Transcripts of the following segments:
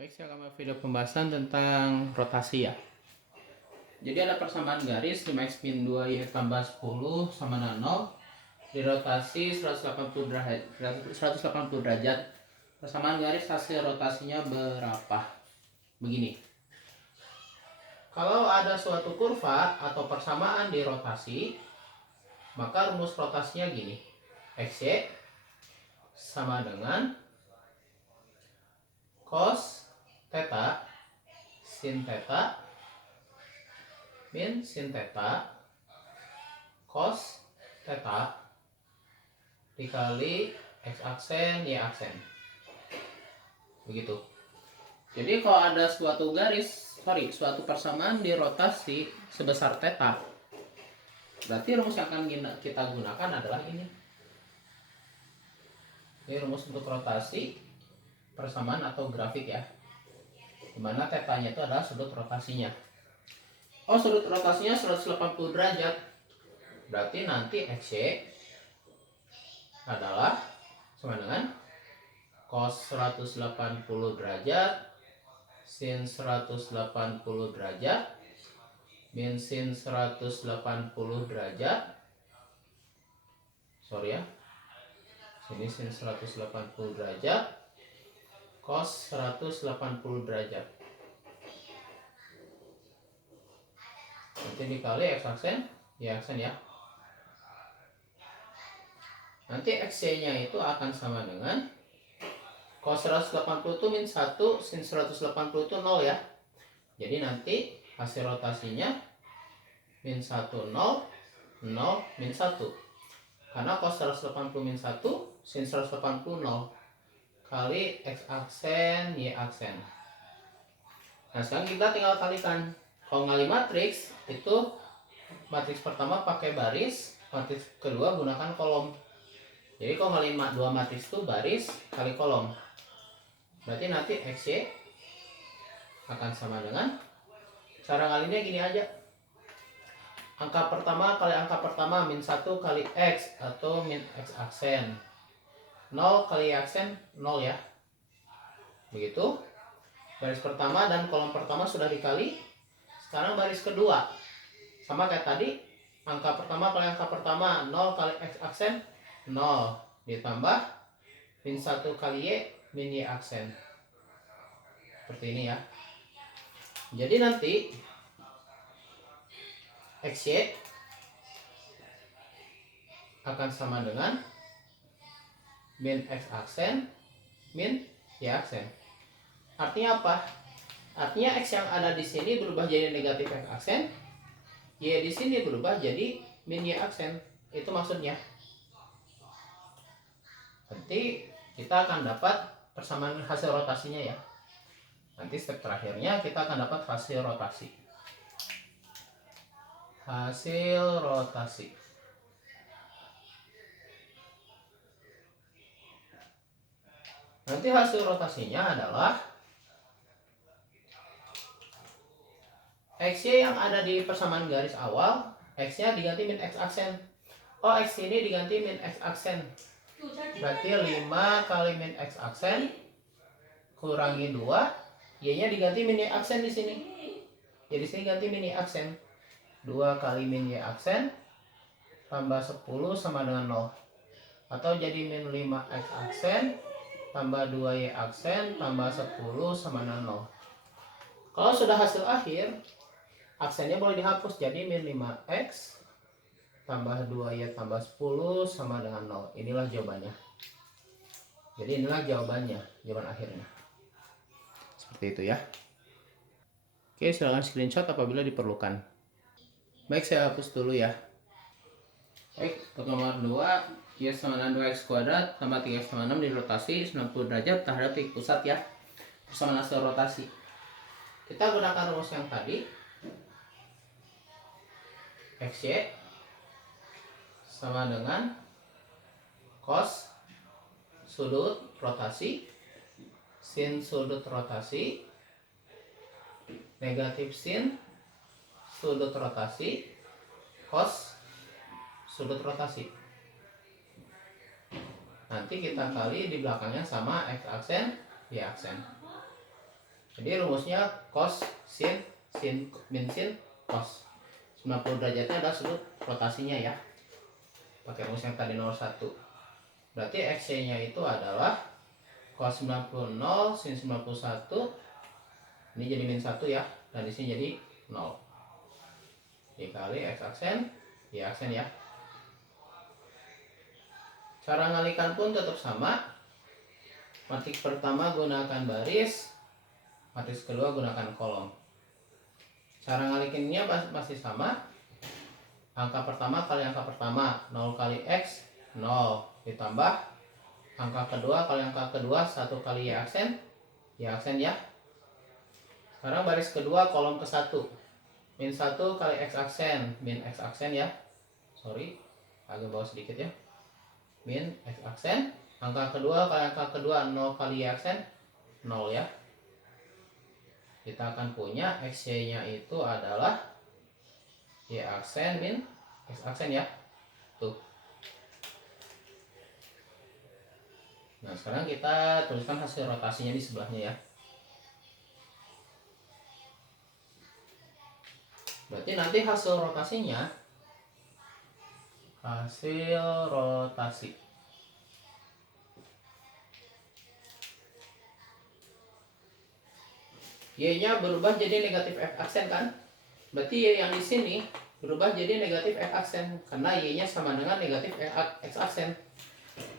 Baik, saya akan video pembahasan tentang rotasi ya. Jadi ada persamaan garis 5x min 2 y tambah 10 sama dengan 0. Dirotasi 180 derajat. Persamaan garis hasil rotasinya berapa? Begini. Kalau ada suatu kurva atau persamaan di rotasi, maka rumus rotasinya gini. XY sama dengan cos theta sin theta min sin theta cos theta dikali x aksen y aksen. Begitu. Jadi kalau ada suatu suatu persamaan di rotasi sebesar theta, berarti rumus yang akan kita gunakan adalah ini. Ini rumus untuk rotasi persamaan atau grafik ya, dimana tetanya itu adalah sudut rotasinya. Oh, sudut rotasinya 180 derajat, berarti nanti XY adalah sama dengan cos 180 derajat sin 180 derajat min sin 180 derajat, sorry ya, sini sin 180 derajat cos 180 derajat, nanti dikali x aksen y aksen ya. Nanti XY nya itu akan sama dengan cos 180 itu min 1 sin 180 itu 0 ya. Jadi nanti hasil rotasinya min 1 0 0 min 1, karena cos 180 min 1 sin 180 0 kali x aksen y aksen. Nah sekarang kita tinggal kalikan. Kalau ngali matriks itu, matriks pertama pakai baris, matriks kedua gunakan kolom. Jadi kalau ngali dua matriks itu baris kali kolom, berarti nanti XY akan sama dengan, cara ngalinya gini aja, angka pertama kali angka pertama min 1 kali X atau min X aksen, 0 kali aksen 0 ya. Begitu. Baris pertama dan kolom pertama sudah dikali. Sekarang baris kedua, sama kayak tadi, angka pertama kali angka pertama 0 kali X aksen 0 ditambah min 1 kali Y min Y aksen. Seperti ini ya. Jadi nanti XY akan sama dengan min X aksen min Y aksen. Artinya apa? Artinya X yang ada di sini berubah jadi negatif X aksen, Y di sini berubah jadi min Y aksen. Itu maksudnya. Nanti kita akan dapat persamaan hasil rotasinya ya. Nanti step terakhirnya kita akan dapat hasil rotasi. Hasil rotasi. Nanti hasil rotasinya adalah XY yang ada di persamaan garis awal, X-nya diganti min X aksen. Oh, X ini diganti min X aksen. Berarti 5 kali min X aksen kurangi 2, Y-nya diganti min Y aksen di sini. Jadi sini ganti min Y aksen. 2 kali min Y aksen tambah 10 sama dengan 0. Atau jadi min 5X aksen tambah 2Y aksen tambah 10 sama dengan 0. Kalau sudah hasil akhir, aksennya boleh dihapus, jadi min 5X tambah 2Y tambah 10 sama dengan 0. Inilah jawabannya. Jadi inilah jawabannya, jawaban akhirnya. Seperti itu ya. Oke, silahkan screenshot apabila diperlukan. Baik, saya hapus dulu ya. Baik, untuk nomor 2, Y sama dengan 2X kuadrat tambah 3X tambah 6 dirotasi 90 derajat terhadap titik pusat ya. Persamaan hasil rotasi. Kita gunakan rumus yang tadi. XY sama dengan cos sudut rotasi sin sudut rotasi negatif sin sudut rotasi cos sudut rotasi. Nanti kita kali di belakangnya sama X aksen Y aksen. Jadi rumusnya cos sin min sin cos. 90 derajatnya adalah sudut rotasinya ya. Pakai rumus yang tadi nomor 1. Berarti XY-nya itu adalah cos 90 0 sin 91. Ini jadi min 1 ya. Dan di sini jadi 0. Dikali X aksen, Y aksen ya. Cara ngalikan pun tetap sama. Matriks pertama gunakan baris, matriks kedua gunakan kolom. Cara ngalikinnya masih sama. Angka pertama kali angka pertama, 0 kali X, 0. Ditambah angka kedua kali angka kedua, 1 kali Y aksen ya. Sekarang baris kedua kolom ke 1. Min 1 kali X aksen, min X aksen ya. Sorry, agak bawah sedikit ya. Min X aksen. Angka kedua kali angka kedua, 0 kali Y aksen, 0 ya. Kita akan punya XY-nya itu adalah Y aksen min X aksen ya. Tuh. Nah, sekarang kita tuliskan hasil rotasinya di sebelahnya ya. Berarti nanti hasil rotasinya, hasil rotasi Y-nya berubah jadi negatif F aksen kan? Berarti Y yang di sini berubah jadi negatif F aksen karena Y-nya sama dengan negatif X aksen.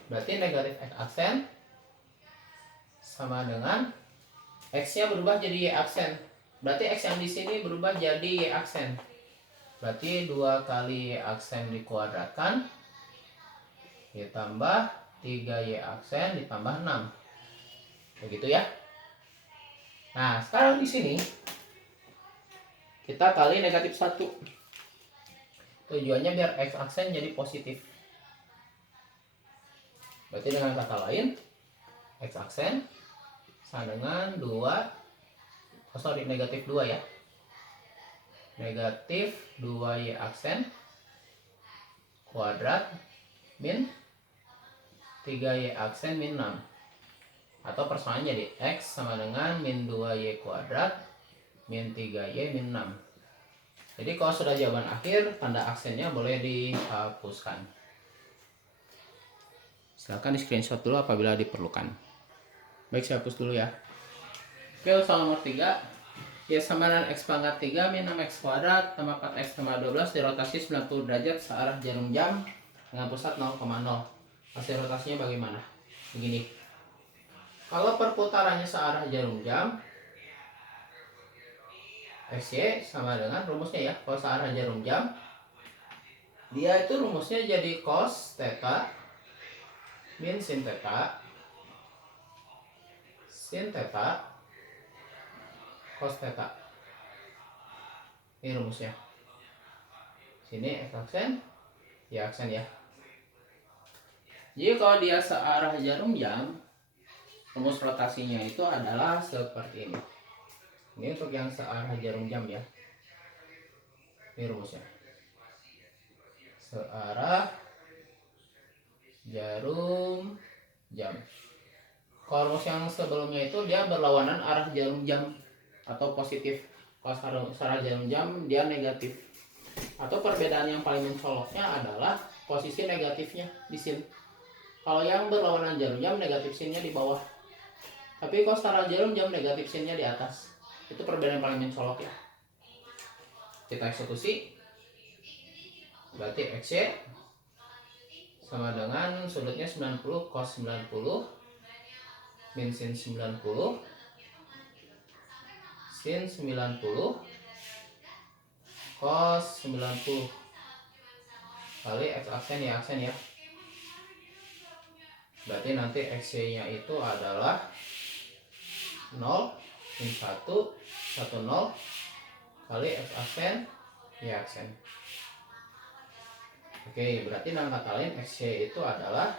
Berarti negatif X aksen sama dengan X-nya berubah jadi Y aksen. Berarti X yang di sini berubah jadi Y aksen. Berarti 2 kali Y aksen dikuadratkan ditambah 3Y aksen ditambah 6. Begitu ya. Nah, sekarang di sini kita kali negatif 1. Tujuannya biar X aksen jadi positif. Berarti dengan kata lain, X aksen sama dengan negatif 2 ya. Negatif 2Y aksen kuadrat min 3Y aksen min 6. Atau persoalannya jadi X sama dengan min 2Y kuadrat min 3Y min 6. Jadi kalau sudah jawaban akhir, tanda aksennya boleh dihapuskan. Silahkan di screenshot dulu apabila diperlukan. Baik, saya hapus dulu ya. Oke, usaha nomor 3. Y sama dengan X pangkat 3 min 6X kuadrat tambah 4X tambah 12 dirotasi 90 derajat searah jarum jam dengan pusat 0,0. Hasil rotasinya bagaimana? Begini. Kalau perputarannya searah jarum jam, XY sama dengan rumusnya ya. Kalau searah jarum jam, dia itu rumusnya jadi cos theta min sin theta cos theta. Ini rumusnya. Sini X aksen, Y aksen ya. Jadi kalau dia searah jarum jam, rumus rotasinya itu adalah seperti ini. Ini untuk yang searah jarum jam ya. Ini rumusnya. Searah jarum jam. Kalau rumus yang sebelumnya itu dia berlawanan arah jarum jam atau positif. Kalau searah jarum jam dia negatif. Atau perbedaan yang paling mencoloknya adalah posisi negatifnya di sini. Kalau yang berlawanan jarum jam, negatif sinnya di bawah. Tapi kalau searah jarum jam, negatif sinnya di atas. Itu perbedaan yang paling mencolok ya. Kita eksekusi. Berarti XY sama dengan sudutnya 90 cos 90 min sin 90 sin 90 cos 90 kali X aksen Y aksen ya. Berarti nanti XY nya itu adalah 0 min 1 0 kali X aksen Y aksen. Oke, berarti dalam kata lain XY itu adalah,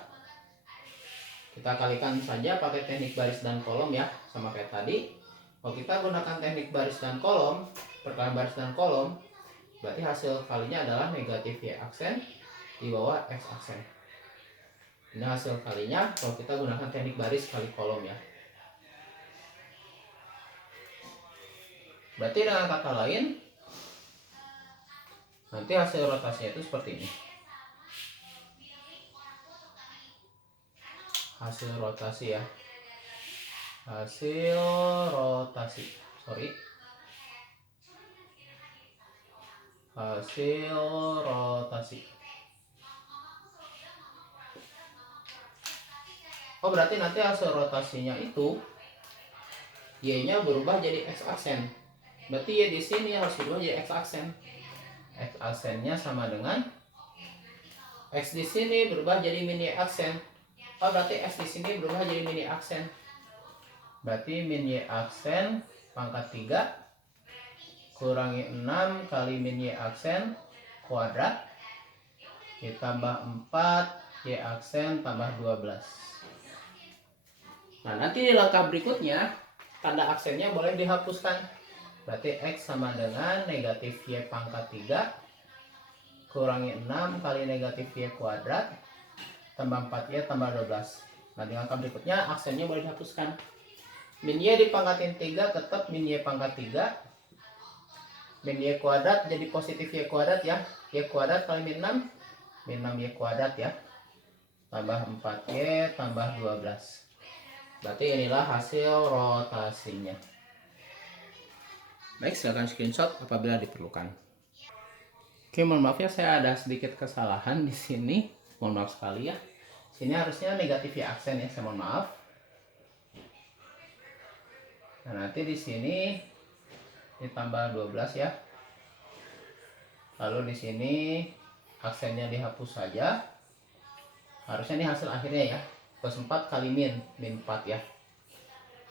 kita kalikan saja pakai teknik baris dan kolom ya, sama kayak tadi. Kalau kita gunakan teknik baris dan kolom, perkalian baris dan kolom, berarti hasil kalinya adalah negatif Y aksen di bawah X aksen. Ini hasil kalinya kalau kita gunakan teknik baris kali kolom ya. Berarti dengan kata lain, nanti hasil rotasinya itu seperti ini. Hasil rotasi ya. Hasil rotasi. Hasil rotasi. Oh, berarti nanti hasil rotasinya itu Y-nya berubah jadi X aksen. Berarti Y di sini harus berubah jadi X aksen. X aksennya sama dengan X di sini berubah jadi min Y aksen. Oh, berarti X di sini berubah jadi min Y aksen. Berarti min Y aksen pangkat 3 kurangi 6 kali min Y aksen kuadrat ditambah 4 Y aksen tambah 12. Nah, nanti di langkah berikutnya tanda aksennya boleh dihapuskan. Berarti X sama dengan negatif Y pangkat 3 kurangi 6 kali negatif Y kuadrat tambah 4Y tambah 12. Nah, di langkah berikutnya aksennya boleh dihapuskan. Min Y dipangkatin 3 tetap min Y pangkat 3. Min Y kuadrat jadi positif Y kuadrat ya. Y kuadrat kali min 6. Min 6Y kuadrat ya. Tambah 4Y tambah 12. Berarti inilah hasil rotasinya. Baik, silakan screenshot apabila diperlukan. Oke, mohon maaf ya, saya ada sedikit kesalahan di sini. Mohon maaf sekali ya. Sini harusnya negatif Y aksen ya, saya mohon maaf. Nah, nanti di sini ditambah 12 ya. Lalu di sini aksennya dihapus saja. Harusnya ini hasil akhirnya ya. Plus 4 kali min 4 ya.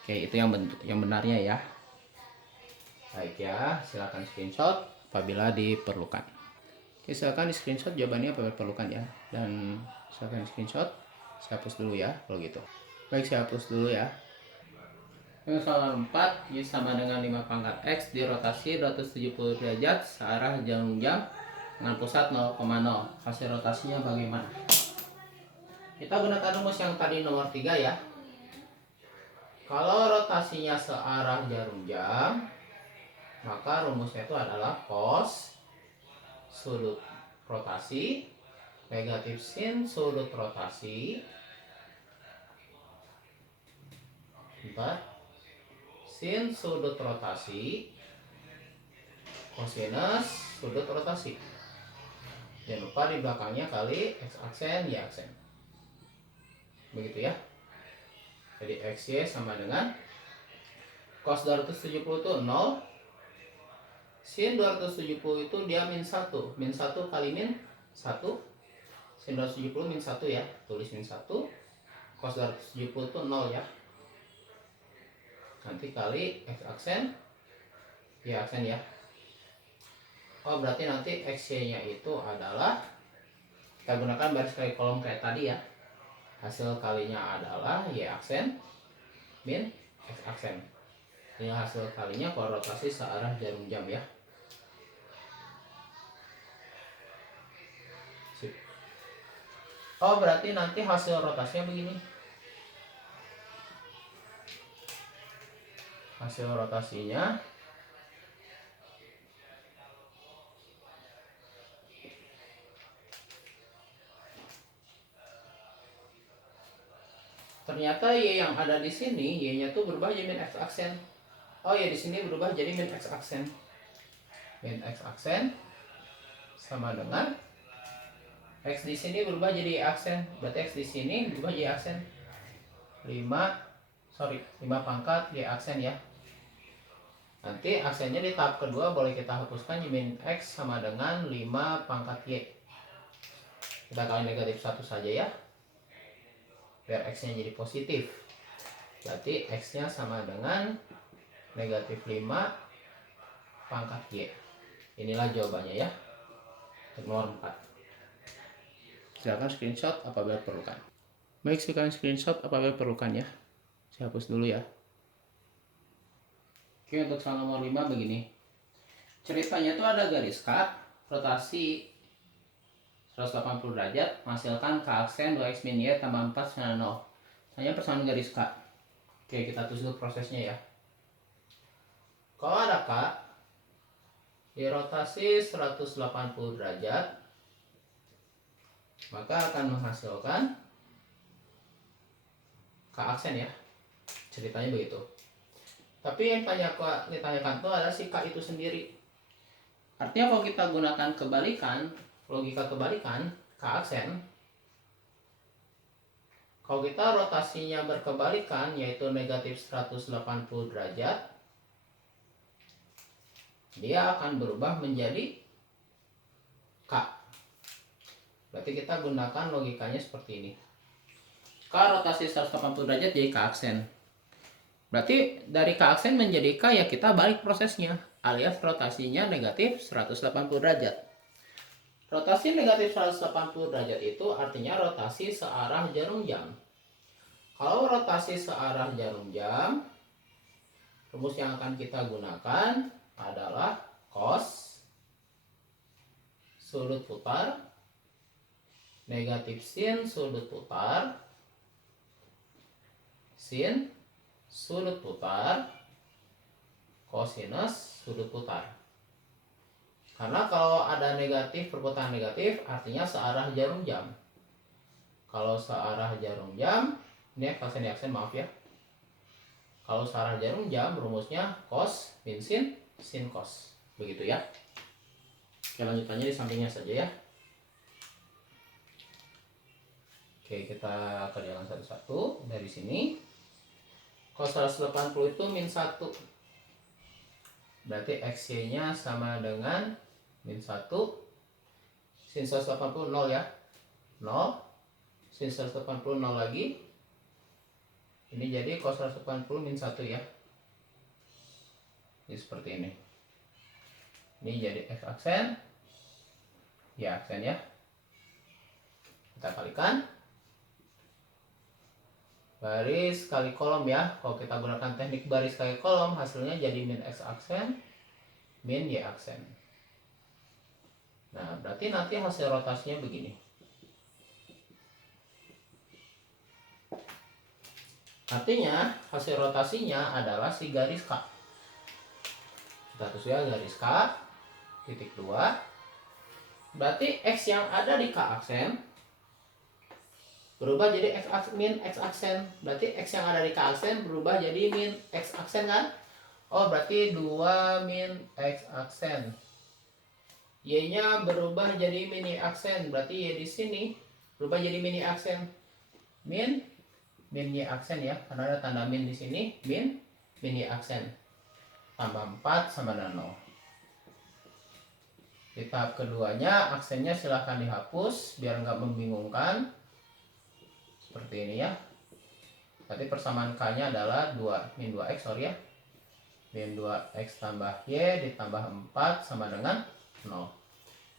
Oke, itu yang benarnya ya. Baik ya, silakan screenshot apabila diperlukan. Oke, silakan di screenshot jawabannya apabila diperlukan ya. Dan silakan di screenshot. Saya hapus dulu ya kalau gitu. Baik, saya hapus dulu ya. Yang soal 4, Y sama dengan 5 pangkat X dirotasi 270 derajat searah jarum jam dengan pusat 0,0. Hasil rotasinya bagaimana? Kita gunakan rumus yang tadi nomor 3 ya. Kalau rotasinya searah jarum jam, maka rumusnya itu adalah cos sudut rotasi negatif sin sudut rotasi 4 sin sudut rotasi kosinus sudut rotasi. Jangan lupa di belakangnya kali X aksen Y aksen. Begitu ya. Jadi XY sama dengan cos 270 itu 0. Sin 270 itu dia min 1. Min 1 kali min 1. Sin 270 min 1 ya. Tulis min 1. Cos 270 itu 0 ya. Nanti kali X aksen Y aksen ya. Oh, berarti nanti XY-nya itu adalah, kita gunakan baris kali kolom kayak tadi ya. Hasil kalinya adalah Y aksen min X aksen. Ini hasil kalinya kalau rotasi searah jarum jam ya. Sip. Oh, berarti nanti hasil rotasinya begini. Hasil rotasinya ternyata Y yang ada di sini, Y-nya tuh berubah jadi min X aksen. Oh ya, di sini berubah jadi min X aksen. Min X aksen sama dengan X di sini berubah jadi Y aksen. Berarti X di sini berubah jadi aksen. 5 pangkat Y aksen ya. Nanti aksennya di tahap kedua boleh kita hapuskan, min X sama dengan 5 pangkat Y. Kita kali negatif 1 saja ya. Biar X-nya jadi positif. Berarti X-nya sama dengan negatif 5 pangkat Y. Inilah jawabannya ya. Nomor 4. Silakan screenshot apabila perlukan. Baik, silakan screenshot apabila perlukan ya. Saya hapus dulu ya. Oke, untuk soal nomor 5 begini. Ceritanya itu ada garis K, rotasi 180 derajat, menghasilkan K aksen 2X min Y tambah 4 sama 0. Hanya persamaan garis K. Oke, kita tulis dulu prosesnya ya. Kalau ada K, dirotasi 180 derajat, maka akan menghasilkan K aksen ya. Ceritanya begitu. Tapi yang ditanyakan itu adalah si K itu sendiri. Artinya kalau kita gunakan kebalikan, logika kebalikan, K aksen, kalau kita rotasinya berkebalikan, yaitu negatif 180 derajat, dia akan berubah menjadi K. Berarti kita gunakan logikanya seperti ini. K rotasi 180 derajat jadi K aksen. Berarti dari K aksen menjadi K ya kita balik prosesnya, alias rotasinya negatif 180 derajat. Rotasi negatif 180 derajat itu artinya rotasi searah jarum jam. Kalau rotasi searah jarum jam, rumus yang akan kita gunakan adalah cos sudut putar negatif sin sudut putar sin sudut putar kosinus sudut putar. Karena kalau ada negatif perputaran negatif artinya searah jarum jam. Kalau searah jarum jam, ini aksen maaf ya. Kalau searah jarum jam rumusnya cos min sin sin cos. Begitu ya. Oke, lanjutannya di sampingnya saja ya. Oke, kita kerjakan satu-satu dari sini. Cos 180 itu min 1. Berarti XY-nya sama dengan min 1. Sin 180 0 ya. 0. Sin 180 0 lagi. Ini jadi cos 180 min 1 ya. Ini seperti ini. Ini jadi X aksen. Y aksen ya. Kita kalikan. Baris kali kolom ya. Kalau kita gunakan teknik baris kali kolom, hasilnya jadi min X aksen, min Y aksen. Nah, berarti nanti hasil rotasinya begini. Artinya, hasil rotasinya adalah si garis K. Kita tulis ya garis K, titik 2. Berarti X yang ada di K aksen berubah jadi min X aksen. Berarti X yang ada di K aksen berubah jadi min X aksen kan? Oh, berarti 2 min X aksen. Y-nya berubah jadi min Y aksen. Berarti Y di sini berubah jadi min Y aksen. Min Y aksen ya, karena ada tanda min di sini. Min Y aksen. Tambah 4 sama dengan 0. Di tahap keduanya aksennya silahkan dihapus biar nggak membingungkan. Seperti ini ya. Berarti persamaan K-nya adalah 2 min 2X sorry ya. Min 2X tambah Y ditambah 4 sama dengan 0.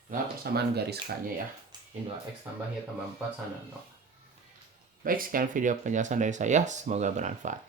Nah, persamaan garis K-nya ya. Min 2X tambah Y tambah 4 sama dengan 0. Baik, sekian video penjelasan dari saya. Semoga bermanfaat.